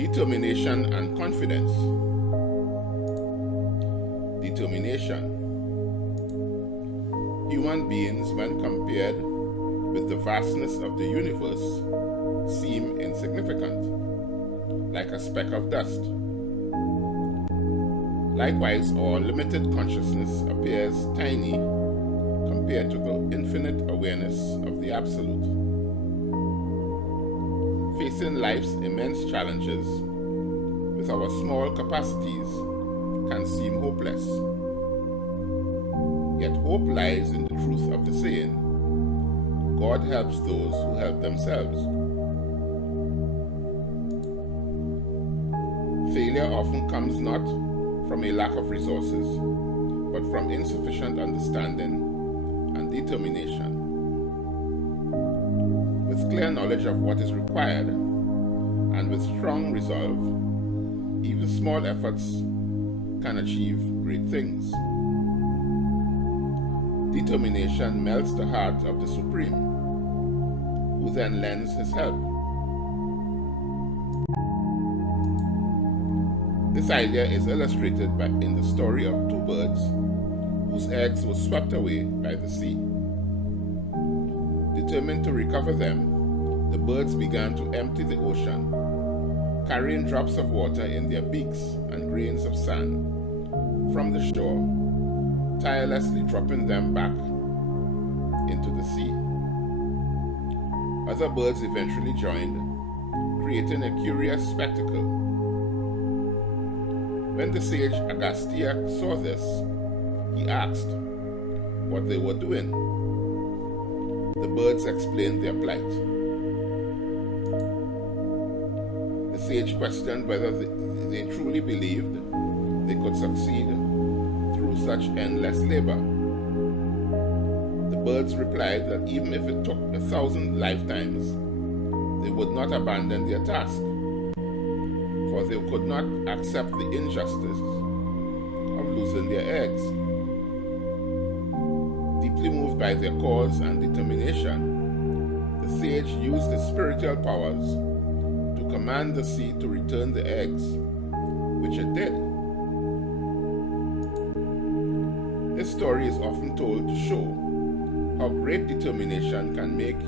Determination and confidence. Determination. Human beings, when compared with the vastness of the universe, seem insignificant, like a speck of dust. Likewise, our limited consciousness appears tiny compared to the infinite awareness of the Absolute. Facing life's immense challenges with our small capacities can seem hopeless. Yet hope lies in the truth of the saying, God helps those who help themselves. Failure often comes not from a lack of resources, but from insufficient understanding and determination. With clear knowledge of what is required, and with strong resolve, even small efforts can achieve great things. Determination melts the heart of the Supreme, who then lends his help. This idea is illustrated in the story of two birds whose eggs were swept away by the sea. Determined to recover them, the birds began to empty the ocean, carrying drops of water in their beaks and grains of sand from the shore, tirelessly dropping them back into the sea. Other birds eventually joined, creating a curious spectacle. When the sage Agastya saw this, he asked what they were doing. The birds explained their plight. The sage questioned whether they truly believed they could succeed through such endless labor. The birds replied that even if it took 1,000 lifetimes, they would not abandon their task, for they could not accept the injustice of losing their eggs. Deeply moved by their cause and determination, the sage used his spiritual powers to command the sea to return the eggs, which it did. This story is often told to show how great determination can make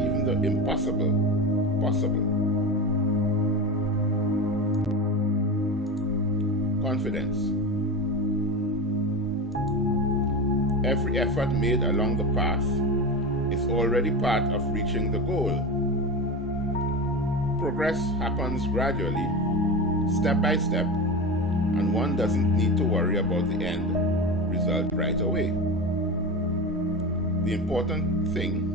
even the impossible possible. Confidence. Every effort made along the path is already part of reaching the goal. Progress happens gradually, step by step, and one doesn't need to worry about the end result right away. The important thing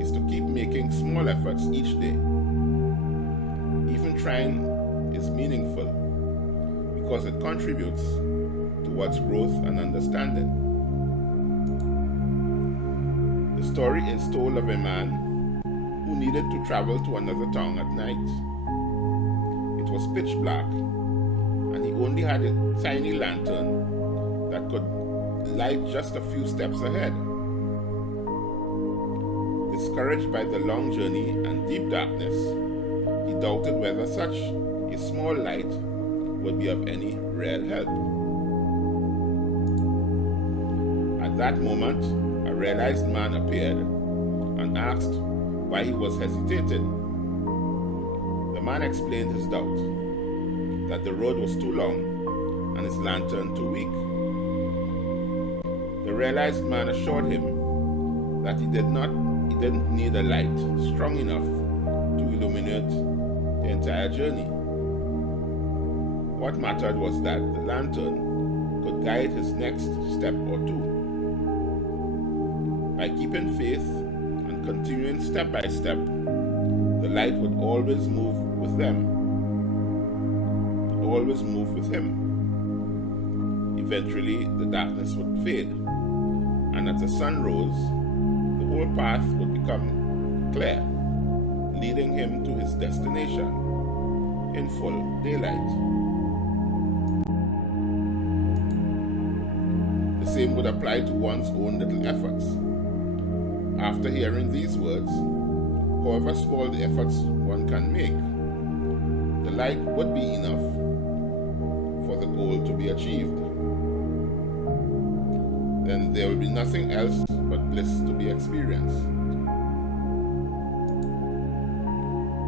is to keep making small efforts each day. Even trying is meaningful because it contributes towards growth and understanding. The story is told of a man who needed to travel to another town at night. It was pitch black, and he only had a tiny lantern that could light just a few steps ahead. Discouraged by the long journey and deep darkness, he doubted whether such a small light would be of any real help. At that moment, a realized man appeared and asked why he was hesitating. The man explained his doubt, that the road was too long and his lantern too weak. The realized man assured him that he didn't need a light strong enough to illuminate the entire journey. What mattered was that the lantern could guide his next step or two. By keeping faith and continuing step by step, the light would always move with them, always move with him. Eventually, the darkness would fade, and as the sun rose, the whole path would become clear, leading him to his destination in full daylight. The same would apply to one's own little efforts. After hearing these words, however small the efforts one can make, The light would be enough for the goal to be achieved. Then there will be nothing else but bliss to be experienced.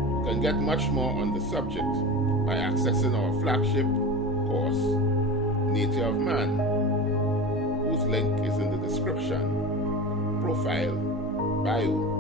You can get much more on the subject by accessing our flagship course, Nature of Man, whose link is in the description, profile, bio,